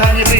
Shiny